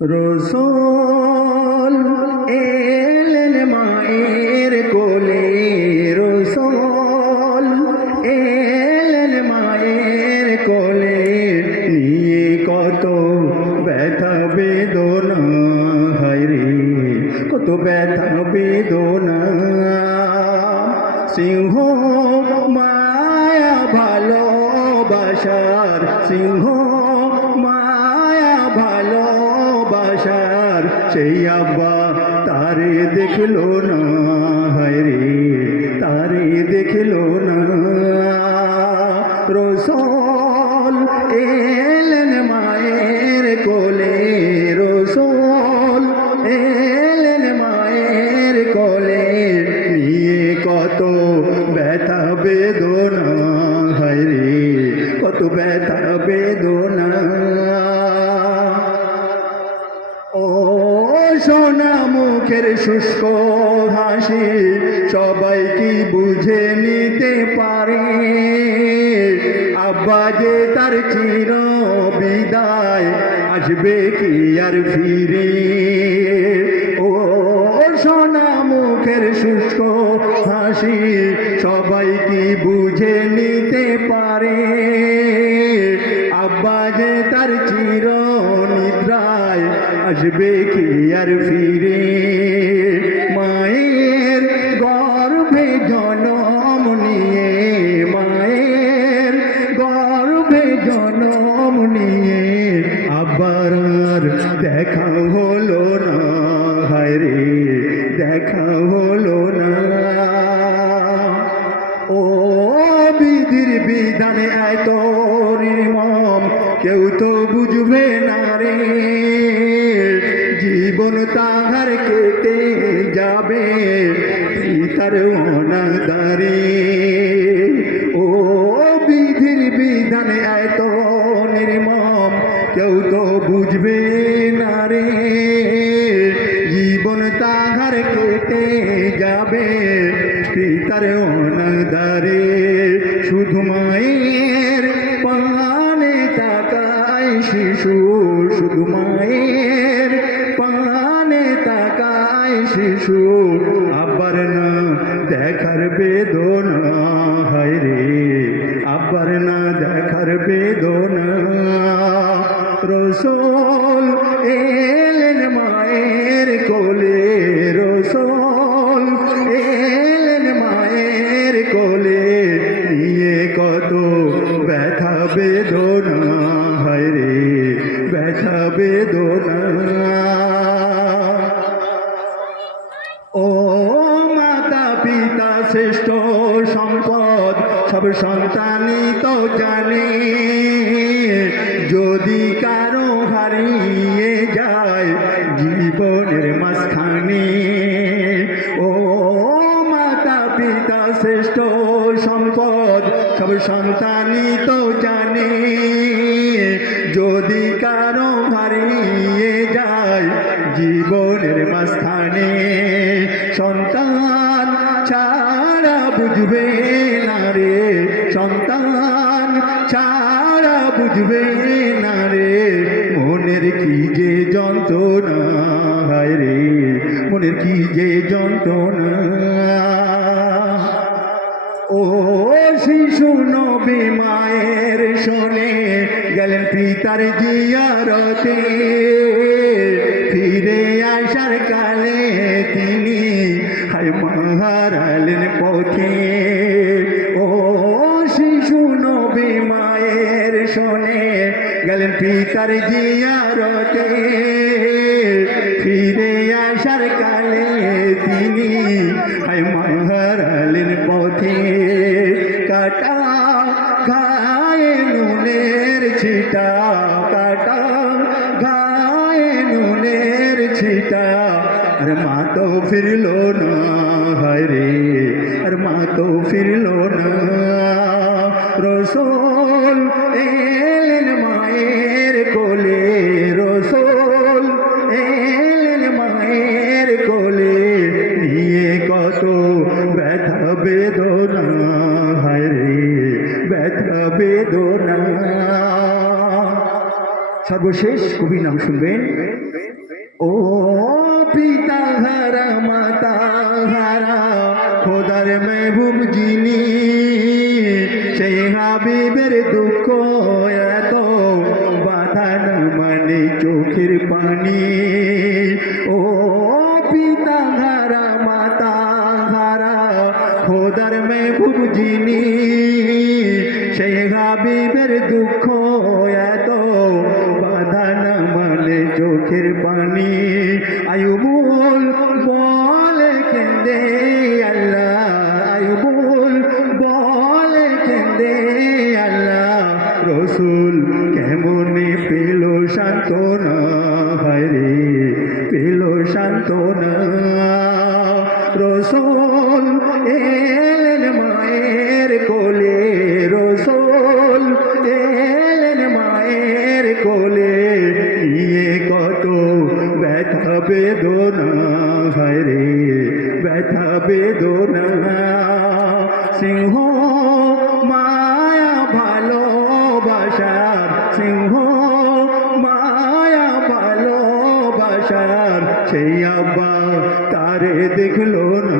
রসুল এলেন মায়ের কোলে, রসুল এলেন মায়ের কোলে, নিয়ে কত ব্যথা বেদনা, হায়রে কত ব্যথা বেদনা। সিংহ মায়া ভালোবাসার, সিংহ মায়া ভালোবাসার, সেই আব্বা তারে দেখলো না, হায়রে তারে দেখলো না। রসুল এলেন মায়ের কোলে, রসুল এলেন মায়ের কোলে, নিয়ে কত ব্যথা বেদনা, হায়রে কত ব্যথা বেদনা। ও সোনা মুখের শুষ্ক হাসি সবাই কি বুঝে নিতে পারে, আব্বা যে তার চির বিদায় আসবে কি আর ফিরে। ও সোনা মুখের শুষ্ক হাসি সবাই কি বুঝে নিতে পারে, আব্বা যে তার চির নিদ্রায় আসবে কি আর ফিরে। মায়ের গর্ভে জনম নিয়ে, মায়ের গর্ভে জনম নিয়ে, আব্বার আর দেখা হলো না, হায়রে দেখা হলো না। ও বিধির বিধানে এত নির্মম কেউ তো বুঝবে না রে, জীবন তাহার কেটে যাবে পিতার অনাদারে। ও বিধির বিধানে এত নির্মম কেউ তো বুঝবে না রে, জীবন তাহার কেটে যাবে পিতার অনাদারে। শুধু মায়ের পানে তাকায় শিশু, শুধু মায়ের পানে তাকায় শিশু, আব্বার না দেখার বেদনা, হায়রে আব্বার না দেখার বেদনা। রসুল এলেন মায়ের কোলে, রসুল এলেন মায়ের কোলে, নিয়ে কত ব্যথা বেদনা, হায়রে ব্যথা বেদনা। ও মাতা পিতা শ্রেষ্ঠ সম্পদ সব সন্তানই তো জানে, যদি কারো হারিয়ে যায় জীবনের মাঝখানে। ও মাতা পিতা শ্রেষ্ঠ সম্পদ সব সন্তানই তো জানে, যদি কারো হারিয়ে যায় জীবনের মাঝখানে। সন্তান ছাড়া বুঝবে না রে, সন্তান ছাড়া বুঝবে না রে, মনের কি যে যন্ত্রণা, হায়রে মনের কি যে যন্ত্রণা। ও শিশু নবী মায়ের শোনে গেলেন পিতার জিয়ারতে, ফিরে আসার কালে তিনি হায় হারালেন পথে। ও শিশু নবী মায়ের শোনে গেলেন পিতার জিয়ারতে, ফিরে আসার কালে তিনি হায় হারালেন পথে। কাটা গায়ে নুনের ছিটা, কাটা গায়ে নুনের ছিটা, আর মা তো ফিরলো না, হায়রে আর মা তো ফিরলো না। রসুল এলেন মায়ের কোলে, রসুল এলেন মায়ের কোলে, নিয়ে কত ব্যথা বেদনা, হায়রে ব্যথা বেদনা। সর্বশেষ কবির নাম শুনবেন। ও পিতা হারা মাতা হারা খোদার মেহবুব যিনি সেই হাবিবের দুঃখ এত বাধা না মানে চোখের পানি ও পিতা হারা মাতা হারা খোদার মেহবুব যিনি সেই হাবিবের দুঃখ এত বাধা না মানে চোখের পানি আয়ুবুল বলে কেন্দে আল্লাহ আয়ুবুল বলে কেন্দে আল্লাহ রসুল কেমনে পেল সান্ত্বনা হরে পেল সান্ত্বনা রসুল এলেন মায়ের কোলে রসুল এলেন মায়ের কোলে নিয়ে কত ব্যথা বেদনা হরে ব্যথা বেদনা সিংহ মায়া ভালোবাসার সিংহ মায়া ভালোবাসার সেই আব্বা তারে দেখলো না